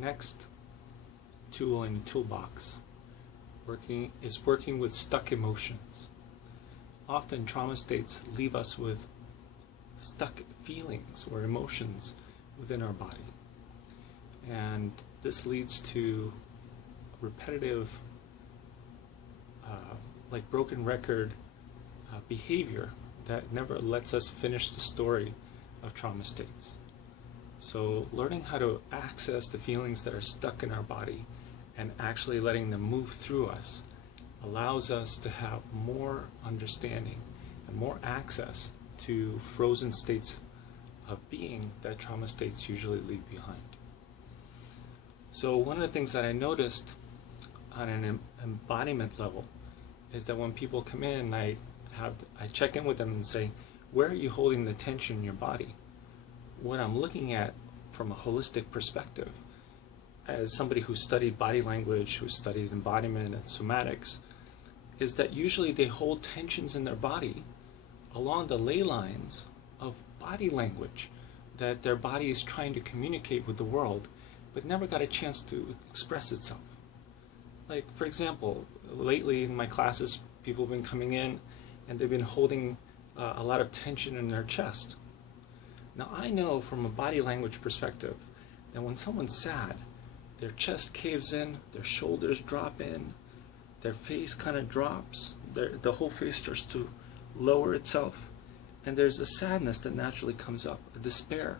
next tool in the toolbox is working with stuck emotions. Often trauma states leave us with stuck feelings or emotions within our body. And this leads to repetitive, like broken record behavior that never lets us finish the story of trauma states. So learning how to access the feelings that are stuck in our body and actually letting them move through us allows us to have more understanding and more access to frozen states of being that trauma states usually leave behind. So one of the things that I noticed on an embodiment level is that when people come in, I check in with them and say, where are you holding the tension in your body? What I'm looking at from a holistic perspective, as somebody who studied body language, who studied embodiment and somatics, is that usually they hold tensions in their body along the ley lines of body language that their body is trying to communicate with the world, but never got a chance to express itself. Like, for example, lately in my classes, people have been coming in and they've been holding a lot of tension in their chest. Now, I know from a body language perspective that when someone's sad, their chest caves in, their shoulders drop in, their face kind of drops, the whole face starts to lower itself, and there's a sadness that naturally comes up, a despair.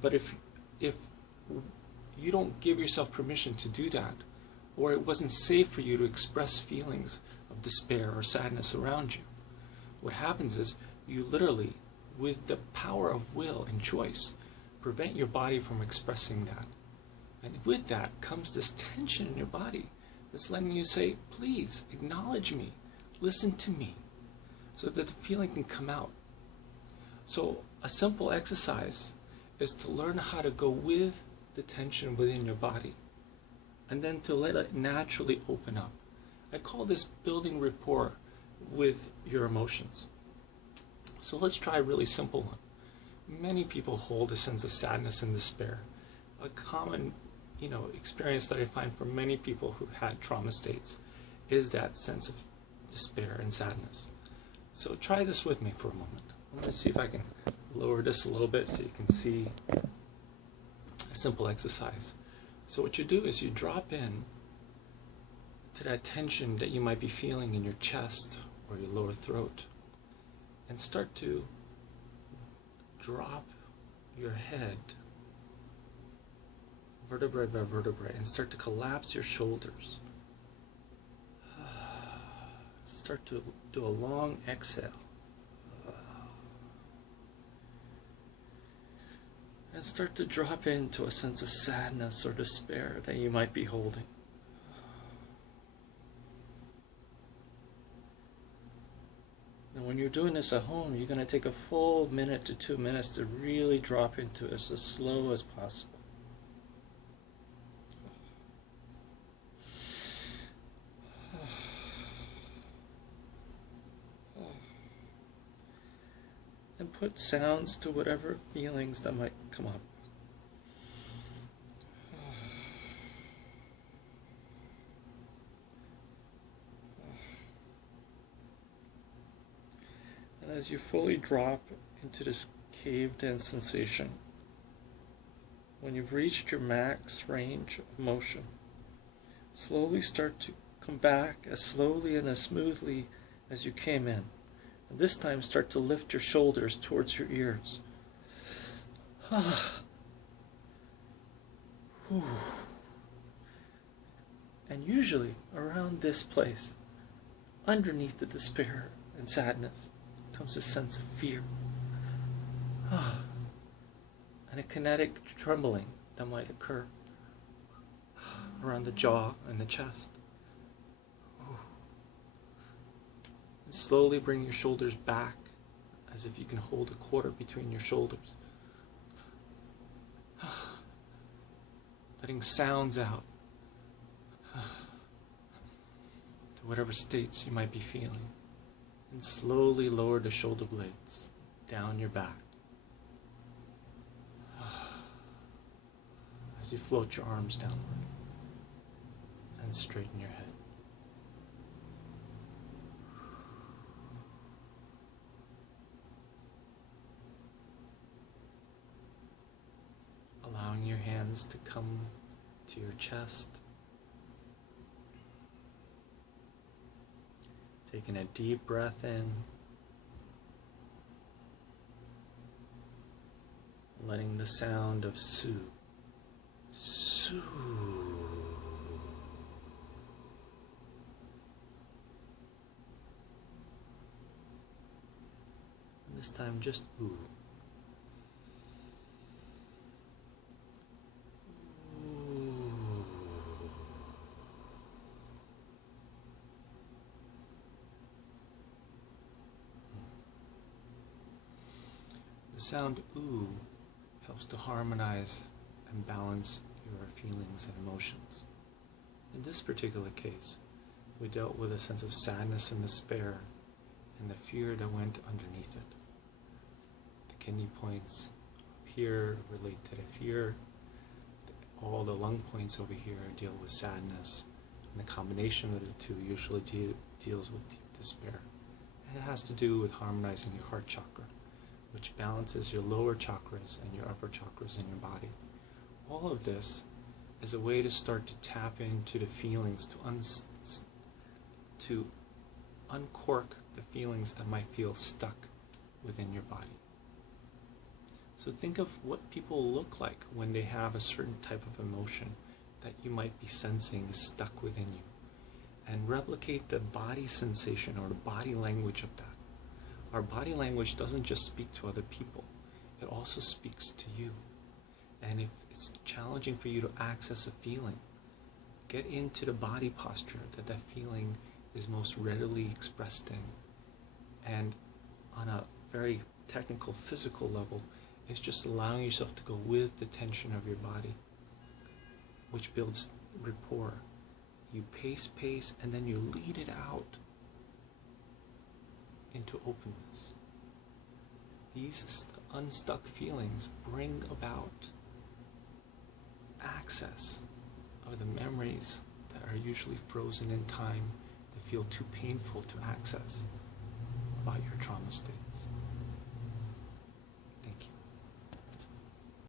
But if you don't give yourself permission to do that, or it wasn't safe for you to express feelings of despair or sadness around you, what happens is you literally, with the power of will and choice, prevent your body from expressing that. And with that comes this tension in your body that's letting you say, please acknowledge me, listen to me, so that the feeling can come out. So a simple exercise is to learn how to go with the tension within your body, and then to let it naturally open up. I call this building rapport with your emotions. So let's try a really simple one. Many people hold a sense of sadness and despair. A common experience that I find for many people who've had trauma states is that sense of despair and sadness. So try this with me for a moment. I'm going to see if I can lower this a little bit so you can see a simple exercise. So what you do is you drop in to that tension that you might be feeling in your chest or your lower throat, and start to drop your head vertebrae by vertebrae and start to collapse your shoulders. Start to do a long exhale. And start to drop into a sense of sadness or despair that you might be holding. Now when you're doing this at home, you're going to take a full minute to 2 minutes to really drop into it as slow as possible. And put sounds to whatever feelings that might come up. And as you fully drop into this caved-in sensation, when you've reached your max range of motion, slowly start to come back as slowly and as smoothly as you came in. And this time start to lift your shoulders towards your ears. And usually around this place, underneath the despair and sadness, comes a sense of fear. And a kinetic trembling that might occur around the jaw and the chest. And slowly bring your shoulders back as if you can hold a quarter between your shoulders. Letting sounds out to whatever states you might be feeling. And slowly lower the shoulder blades down your back. as you float your arms downward and straighten your head. Allowing your hands to come to your chest. Taking a deep breath in. Letting the sound of Su, Su, and this time just U. The sound U helps to harmonize and balance your feelings and emotions. In this particular case, we dealt with a sense of sadness and despair and the fear that went underneath it. The kidney points up here relate to the fear. All the lung points over here deal with sadness, and the combination of the two usually deals with deep despair. And it has to do with harmonizing your heart chakra, which balances your lower chakras and your upper chakras in your body. All of this is a way to start to tap into the feelings, to uncork the feelings that might feel stuck within your body. So think of what people look like when they have a certain type of emotion that you might be sensing is stuck within you, and replicate the body sensation or the body language of that. Our body language doesn't just speak to other people, it also speaks to you. And if it's challenging for you to access a feeling, get into the body posture that that feeling is most readily expressed in. And on a very technical physical level, it's just allowing yourself to go with the tension of your body, which builds rapport. You pace, and then you lead it out into openness. These unstuck feelings bring about access of the memories that are usually frozen in time, that feel too painful to access about your trauma states.